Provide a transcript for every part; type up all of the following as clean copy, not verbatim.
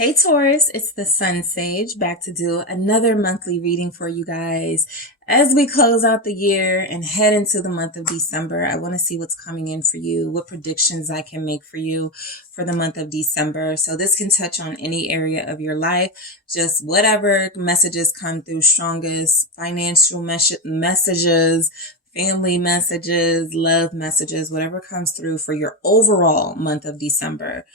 Hey Taurus, it's the SunSage back to do another monthly reading for you guys. As we close out the year and head into the month of December, I want to see what's coming in for you, what predictions I can make for you for the month of December. So this can touch on any area of your life, just whatever messages come through strongest, financial messages, family messages, love messages, whatever comes through for your overall month of December.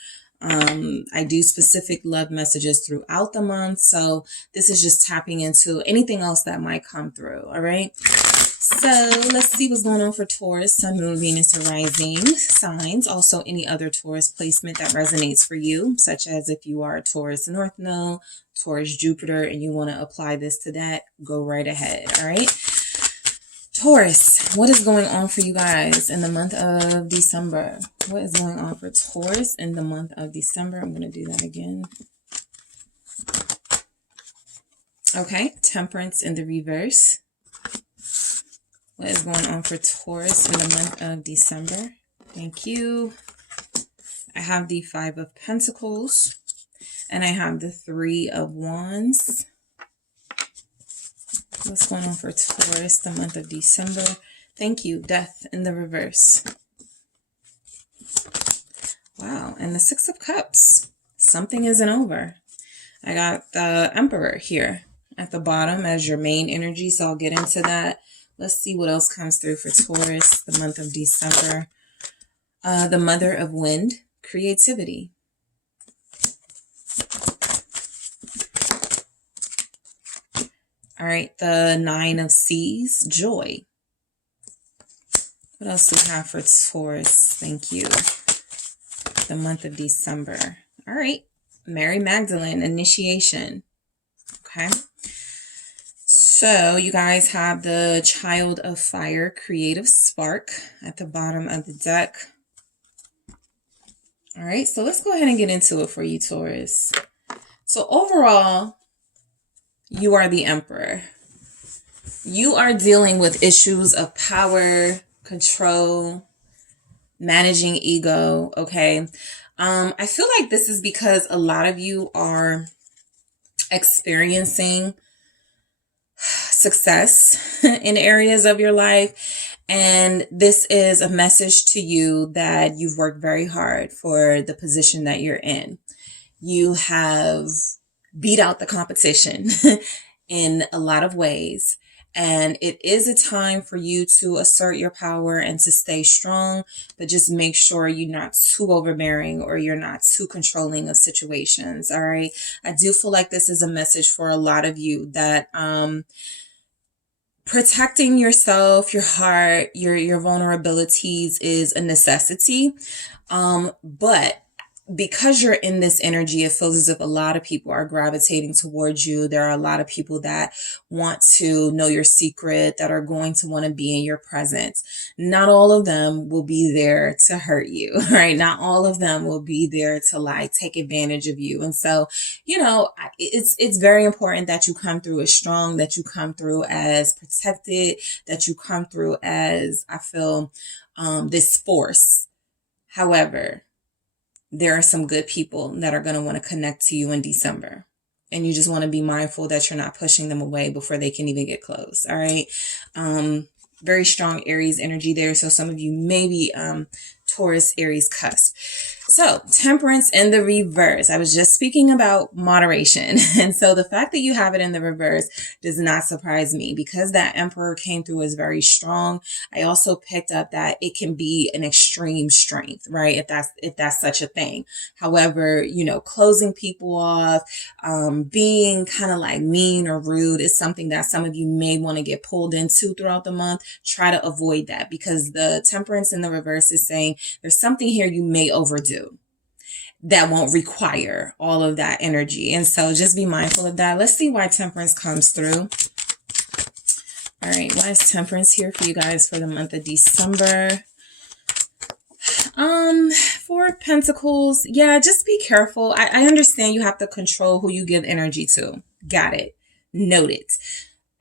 I do specific love messages throughout the month. So this is just tapping into anything else that might come through. All right. So let's see what's going on for Taurus, Sun, Moon, Venus, or rising signs. Also, any other Taurus placement that resonates for you, such as if you are a Taurus North Node, Taurus Jupiter, and you want to apply this to that, go right ahead. All right. Taurus, what is going on for you guys in the month of December? What is going on for Taurus in the month of December? I'm going to do that again. Okay, Temperance in the reverse. What is going on for Taurus in the month of December? Thank you. I have the Five of Pentacles and I have the Three of Wands. What's going on for Taurus the month of December? Thank you. Death in the reverse. Wow. And the Six of Cups. Something isn't over. I got the Emperor here at the bottom as your main energy. So I'll get into that. Let's see what else comes through for Taurus the month of December. The Mother of Wind. Creativity. All right, the Nine of Seas, joy. What else do we have for Taurus? Thank you. The month of December. All right, Mary Magdalene, initiation. Okay. So you guys have the Child of Fire, creative spark at the bottom of the deck. All right, so let's go ahead and get into it for you, Taurus. So overall, you are the Emperor. You are dealing with issues of power, control, managing ego, okay? I feel like this is because a lot of you are experiencing success in areas of your life. And this is a message to you that you've worked very hard for the position that you're in. You have beat out the competition in a lot of ways. And it is a time for you to assert your power and to stay strong, but just make sure you're not too overbearing or you're not too controlling of situations. All right. I do feel like this is a message for a lot of you that, protecting yourself, your heart, your vulnerabilities is a necessity. But because you're in this energy, it feels as if a lot of people are gravitating towards you. There are a lot of people that want to know your secret, that are going to want to be in your presence. Not all of them will be there to hurt you, right? Not all of them will be there to like take advantage of you. And so, you know, it's very important that you come through as strong, that you come through as protected, that you come through as, I feel, this force. However, there are some good people that are going to want to connect to you in December. And you just want to be mindful that you're not pushing them away before they can even get close. All right. Very strong Aries energy there. So some of you may be Taurus, Aries cusp. So Temperance in the reverse. I was just speaking about moderation. And so the fact that you have it in the reverse does not surprise me because that Emperor came through as very strong. I also picked up that it can be an extreme strength, right? If that's such a thing. However, you know, closing people off, being kind of like mean or rude is something that some of you may want to get pulled into throughout the month. Try to avoid that because the Temperance in the reverse is saying there's something here you may overdo that won't require all of that energy. And so just be mindful of that. Let's see why Temperance comes through. All right. Why is Temperance here for you guys for the month of December? Four of Pentacles. Yeah, just be careful. I understand you have to control who you give energy to. Got it. Note it.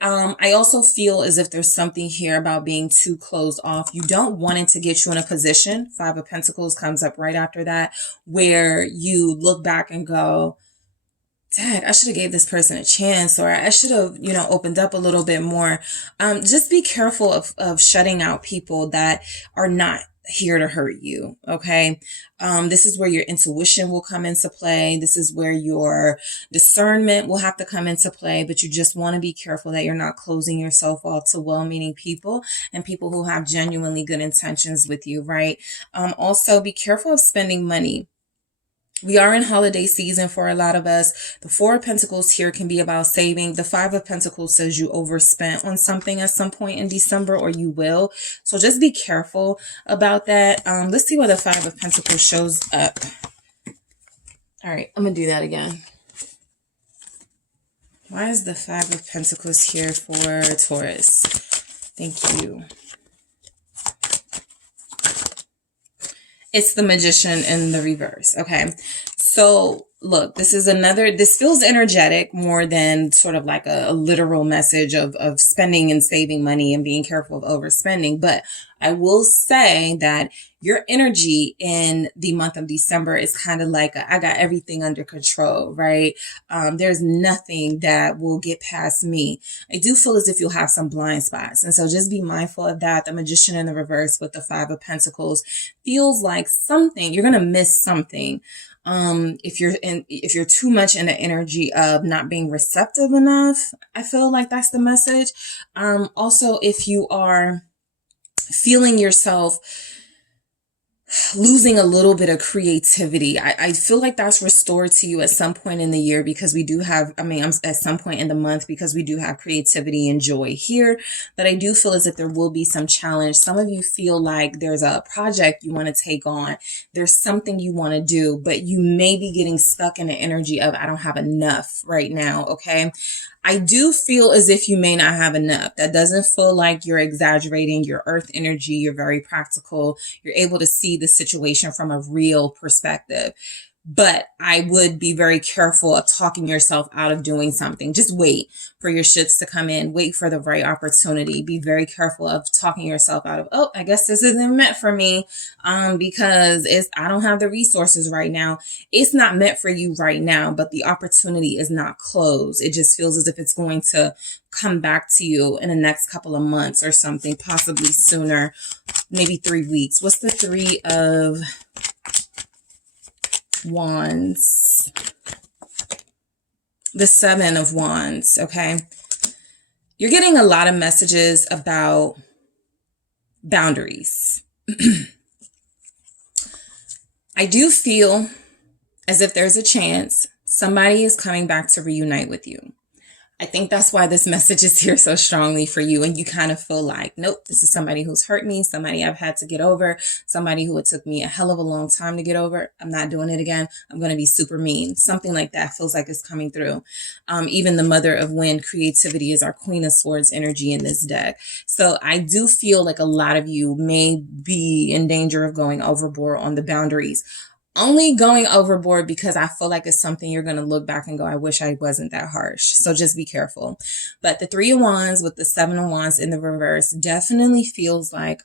I also feel as if there's something here about being too closed off. You don't want it to get you in a position. Five of Pentacles comes up right after that, where you look back and go, Dad, I should have gave this person a chance, or I should have, you know, opened up a little bit more. Just be careful of shutting out people that are not here to hurt you. Okay. This is where your intuition will come into play. This is where your discernment will have to come into play, but you just want to be careful that you're not closing yourself off to well-meaning people and people who have genuinely good intentions with you, right? Also be careful of spending money. We are in holiday season for a lot of us. The Four of Pentacles here can be about saving. The Five of Pentacles says you overspent on something at some point in December, or you will. So just be careful about that. Let's see where the Five of Pentacles shows up. All right, I'm going to do that again. Why is the Five of Pentacles here for Taurus? Thank you. It's the Magician in the reverse. Okay. So look, this feels energetic more than sort of like a literal message of spending and saving money and being careful of overspending. But I will say that your energy in the month of December is kind of like, I got everything under control, right? There's nothing that will get past me. I do feel as if you'll have some blind spots. And so just be mindful of that. The Magician in the reverse with the Five of Pentacles feels like you're going to miss something. If you're too much in the energy of not being receptive enough, I feel like that's the message. Also, if you are feeling yourself losing a little bit of creativity, I feel like that's restored to you at some point in the year, because we do have, at some point in the month, because we do have creativity and joy here. But I do feel as if there will be some challenge. Some of you feel like there's a project you want to take on. There's something you want to do, but you may be getting stuck in the energy of, I don't have enough right now. Okay. I do feel as if you may not have enough. That doesn't feel like you're exaggerating your earth energy. You're very practical. You're able to see the situation from a real perspective. But I would be very careful of talking yourself out of doing something. Just wait for your shifts to come in. Wait for the right opportunity. Be very careful of talking yourself out of, oh, I guess this isn't meant for me, because I don't have the resources right now. It's not meant for you right now, but the opportunity is not closed. It just feels as if it's going to come back to you in the next couple of months or something, possibly sooner, maybe 3 weeks. What's the Three of Wands? The Seven of Wands. Okay. You're getting a lot of messages about boundaries. I do feel as if there's a chance somebody is coming back to reunite with you. I think that's why this message is here so strongly for you. And you kind of feel like, nope, this is somebody who's hurt me, somebody I've had to get over, somebody who it took me a hell of a long time to get over. I'm not doing it again. I'm going to be super mean. Something like that feels like it's coming through. Even the Mother of Wind, creativity, is our Queen of Swords energy in this deck. So I do feel like a lot of you may be in danger of going overboard on the boundaries. Only going overboard because I feel like it's something you're going to look back and go, I wish I wasn't that harsh. So just be careful. But the Three of Wands with the Seven of Wands in the reverse definitely feels like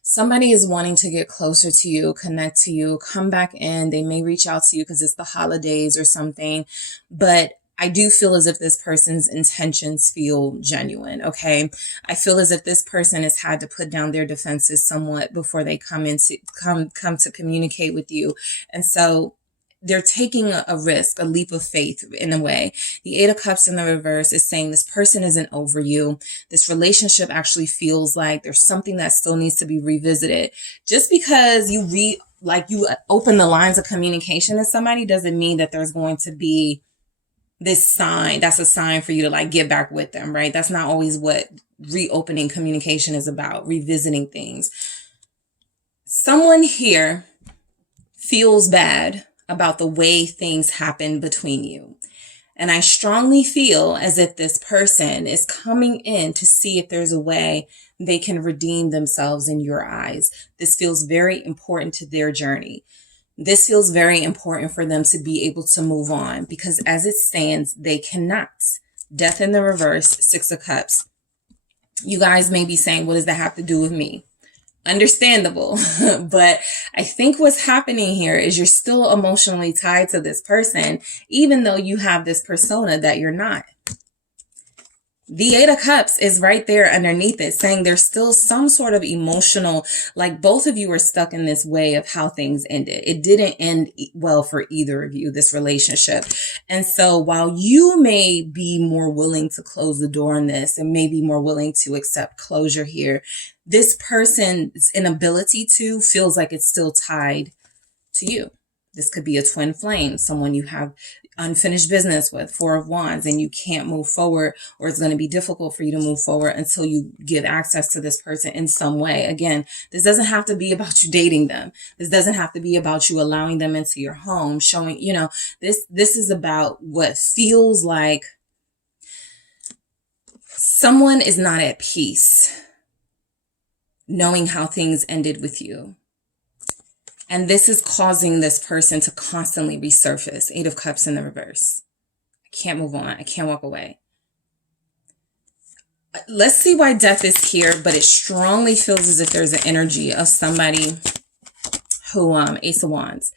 somebody is wanting to get closer to you, connect to you, come back in. They may reach out to you because it's the holidays or something. But I do feel as if this person's intentions feel genuine. Okay. I feel as if this person has had to put down their defenses somewhat before they come to communicate with you. And so they're taking a risk, a leap of faith in a way. The Eight of Cups in the reverse is saying this person isn't over you. This relationship actually feels like there's something that still needs to be revisited. Just because you open the lines of communication to somebody doesn't mean that there's going to be this sign. That's a sign for you to get back with them, right? That's not always what reopening communication is about, revisiting things. Someone here feels bad about the way things happen between you. And I strongly feel as if this person is coming in to see if there's a way they can redeem themselves in your eyes. This feels very important to their journey. This feels very important for them to be able to move on, because as it stands, they cannot. Death in the reverse, Six of Cups. You guys may be saying, what does that have to do with me? Understandable. But I think what's happening here is you're still emotionally tied to this person, even though you have this persona that you're not. The Eight of Cups is right there underneath it, saying there's still some sort of emotional, like both of you are stuck in this way of how things ended. It didn't end well for either of you, this relationship. And so while you may be more willing to close the door on this and maybe more willing to accept closure here, this person's inability to feels like it's still tied to you. This could be a twin flame, someone you have unfinished business with, Four of Wands, and you can't move forward, or it's going to be difficult for you to move forward until you give access to this person in some way. Again, this doesn't have to be about you dating them. This doesn't have to be about you allowing them into your home, showing, this is about what feels like someone is not at peace knowing how things ended with you. And this is causing this person to constantly resurface. Eight of Cups in the reverse. I can't move on. I can't walk away. Let's see why Death is here, but it strongly feels as if there's an energy of somebody who, Ace of Wands.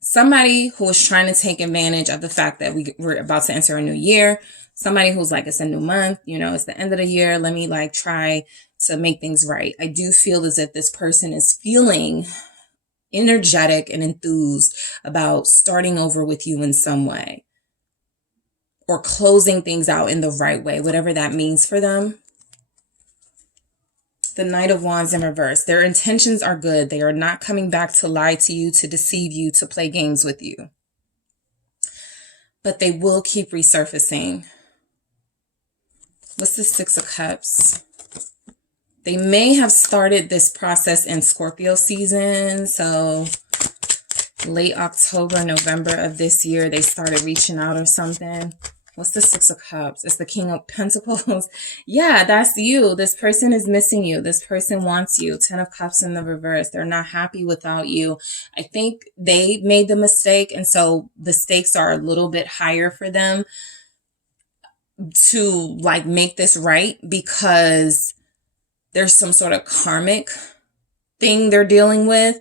Somebody who is trying to take advantage of the fact that we're about to enter a new year. Somebody who's like, it's a new month, it's the end of the year. Let me try to make things right. I do feel as if this person is feeling energetic and enthused about starting over with you in some way, or closing things out in the right way, whatever that means for them. The Knight of Wands in reverse. Their intentions are good. They are not coming back to lie to you, to deceive you, to play games with you. But they will keep resurfacing. What's the Six of Cups? They may have started this process in Scorpio season. So late October, November of this year, they started reaching out or something. What's the Six of Cups? It's the King of Pentacles. Yeah, that's you. This person is missing you. This person wants you. Ten of Cups in the reverse. They're not happy without you. I think they made the mistake. And so the stakes are a little bit higher for them to make this right, because there's some sort of karmic thing they're dealing with,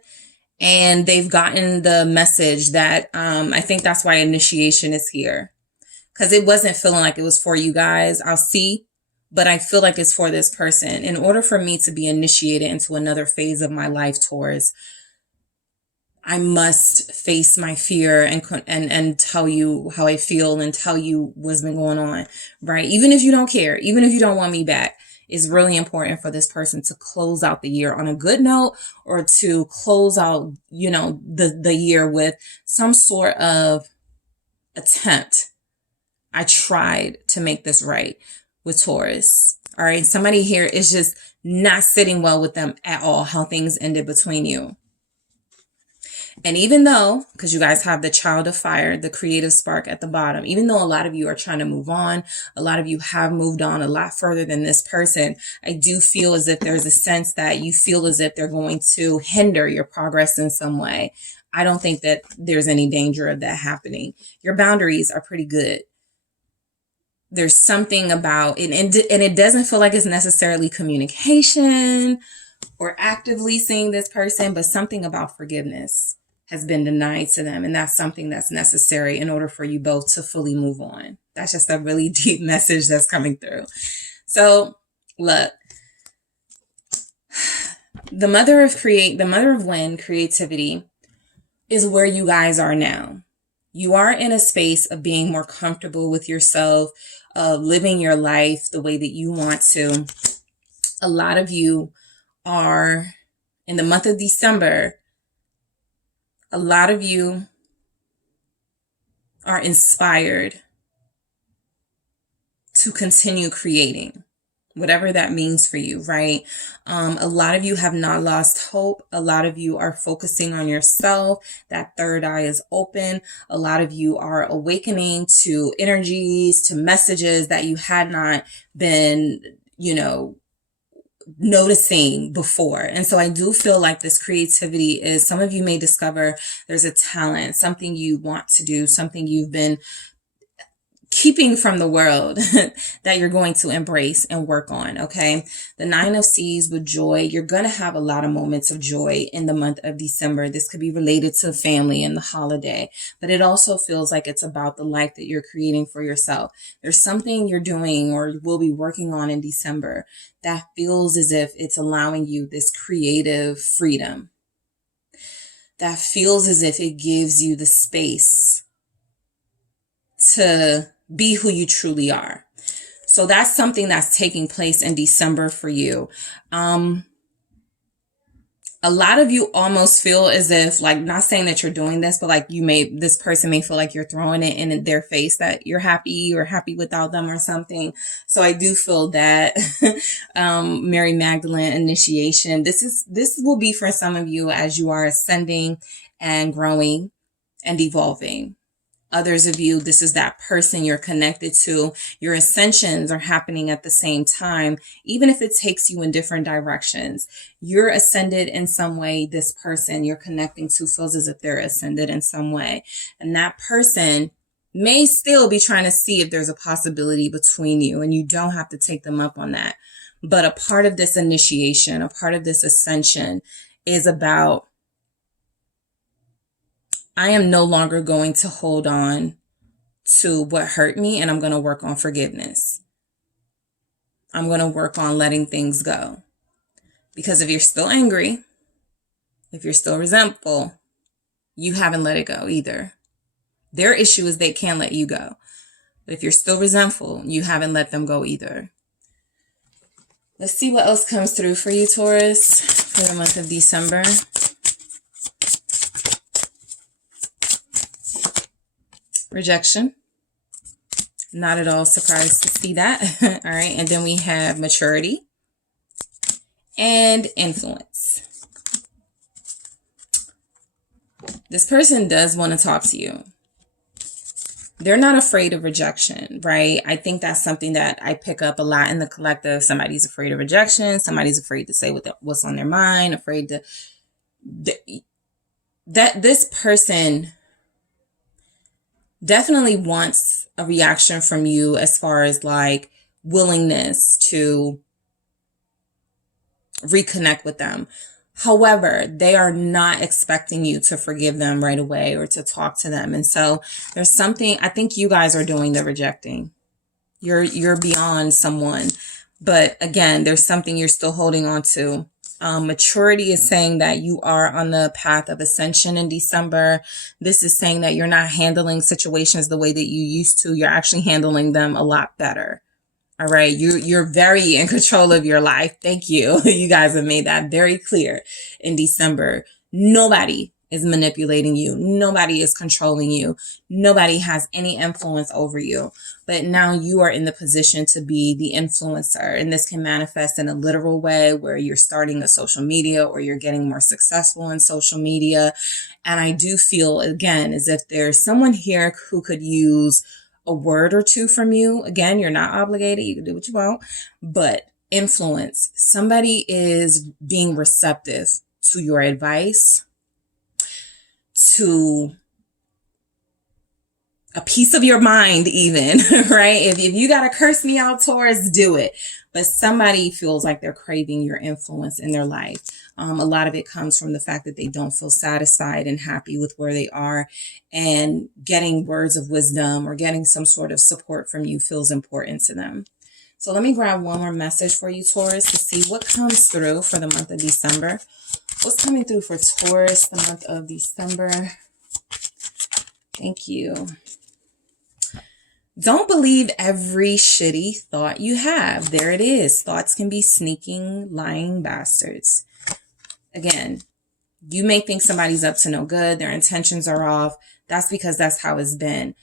and they've gotten the message that I think that's why initiation is here, because it wasn't feeling like it was for you guys. I'll see, but I feel like it's for this person. In order for me to be initiated into another phase of my life, Taurus, I must face my fear and tell you how I feel and tell you what's been going on, right? Even if you don't care, even if you don't want me back, it's really important for this person to close out the year on a good note, or to close out, the year with some sort of attempt. I tried to make this right with Taurus. All right. Somebody here is just not sitting well with them at all, how things ended between you. And even though, because you guys have the Child of Fire, the creative spark at the bottom, even though a lot of you are trying to move on, a lot of you have moved on a lot further than this person, I do feel as if there's a sense that you feel as if they're going to hinder your progress in some way. I don't think that there's any danger of that happening. Your boundaries are pretty good. There's something about it, and it doesn't feel like it's necessarily communication or actively seeing this person, but something about forgiveness has been denied to them. And that's something that's necessary in order for you both to fully move on. That's just a really deep message that's coming through. So look, the mother of wind, creativity, is where you guys are now. You are in a space of being more comfortable with yourself, of living your life the way that you want to. A lot of you are, in the month of December, a lot of you are inspired to continue creating, whatever that means for you, right? A lot of you have not lost hope. A lot of you are focusing on yourself. That third eye is open. A lot of you are awakening to energies, to messages that you had not been, noticing before. And so I do feel like this creativity is, some of you may discover there's a talent, something you want to do, something you've been keeping from the world that you're going to embrace and work on, okay? The 9 of Seas with joy. You're going to have a lot of moments of joy in the month of December. This could be related to family and the holiday, but it also feels like it's about the life that you're creating for yourself. There's something you're doing or will be working on in December that feels as if it's allowing you this creative freedom. That feels as if it gives you the space to be who you truly are. So that's something that's taking place in December for you. A lot of you almost feel as if, like, not saying that you're doing this, but like this person may feel like you're throwing it in their face that you're happy or happy without them or something. So I do feel that Mary Magdalene initiation. This will be for some of you as you are ascending and growing and evolving. Others of you, this is that person you're connected to. Your ascensions are happening at the same time, even if it takes you in different directions. You're ascended in some way. This person you're connecting to feels as if they're ascended in some way. And that person may still be trying to see if there's a possibility between you, and you don't have to take them up on that. But a part of this initiation, a part of this ascension is about, I am no longer going to hold on to what hurt me, and I'm going to work on forgiveness. I'm going to work on letting things go. Because if you're still angry, if you're still resentful, you haven't let it go either. Their issue is they can't let you go. But if you're still resentful, you haven't let them go either. Let's see what else comes through for you, Taurus, for the month of December. Rejection. Not at all surprised to see that. All right. And then we have maturity and influence. This person does want to talk to you. They're not afraid of rejection, right? I think that's something that I pick up a lot in the collective. Somebody's afraid of rejection. Somebody's afraid to say what's on their mind, afraid to... That this person definitely wants a reaction from you as far as like willingness to reconnect with them. However, they are not expecting you to forgive them right away or to talk to them. And so there's something, I think you guys are doing the rejecting. You're beyond someone. But again, there's something you're still holding on to. Maturity is saying that you are on the path of ascension in December. This is saying that you're not handling situations the way that you used to. You're actually handling them a lot better. All right. You're very in control of your life. Thank you. You guys have made that very clear in December. Nobody is manipulating you. Nobody is controlling you. Nobody has any influence over you. But now you are in the position to be the influencer. And this can manifest in a literal way where you're starting a social media or you're getting more successful in social media. And I do feel, again, as if there's someone here who could use a word or two from you. Again, you're not obligated. You can do what you want. But influence. Somebody is being receptive to your advice, to a piece of your mind even, right? If you got to curse me out, Taurus, do it. But somebody feels like they're craving your influence in their life. A lot of it comes from the fact that they don't feel satisfied and happy with where they are, and getting words of wisdom or getting some sort of support from you feels important to them. So let me grab one more message for you, Taurus, to see what comes through for the month of December. What's coming through for Taurus, the month of December? Thank you. Don't believe every shitty thought you have. There it is. Thoughts can be sneaking, lying bastards. Again, you may think somebody's up to no good. Their intentions are off. That's because that's how it's been.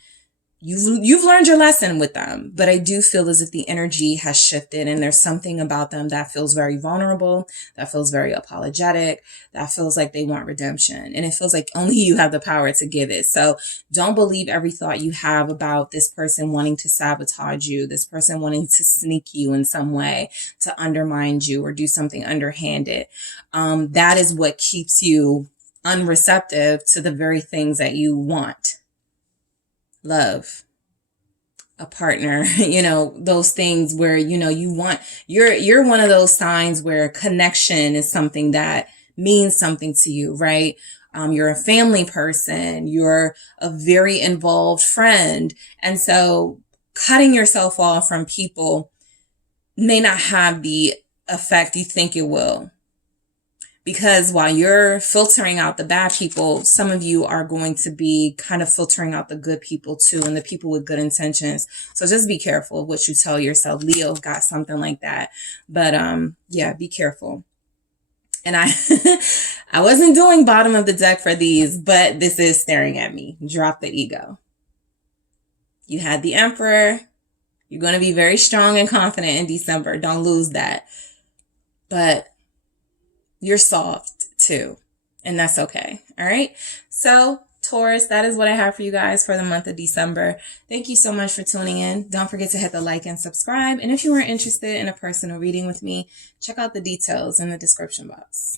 You've learned your lesson with them, but I do feel as if the energy has shifted, and there's something about them that feels very vulnerable, that feels very apologetic, that feels like they want redemption, and it feels like only you have the power to give it. So don't believe every thought you have about this person wanting to sabotage you, this person wanting to sneak you in some way, to undermine you or do something underhanded. That is what keeps you unreceptive to the very things that you want. Love, a partner, you know, those things where, you know, you're one of those signs where connection is something that means something to you, right? You're a family person, you're a very involved friend. And so cutting yourself off from people may not have the effect you think it will. Because while you're filtering out the bad people, some of you are going to be kind of filtering out the good people too, and the people with good intentions. So just be careful of what you tell yourself. Leo got something like that. But yeah, be careful. And I wasn't doing bottom of the deck for these, but this is staring at me. Drop the ego. You had the Emperor. You're going to be very strong and confident in December. Don't lose that. But you're soft too, and that's okay. All right. So Taurus, that is what I have for you guys for the month of December. Thank you so much for tuning in. Don't forget to hit the like and subscribe. And if you were interested in a personal reading with me, check out the details in the description box.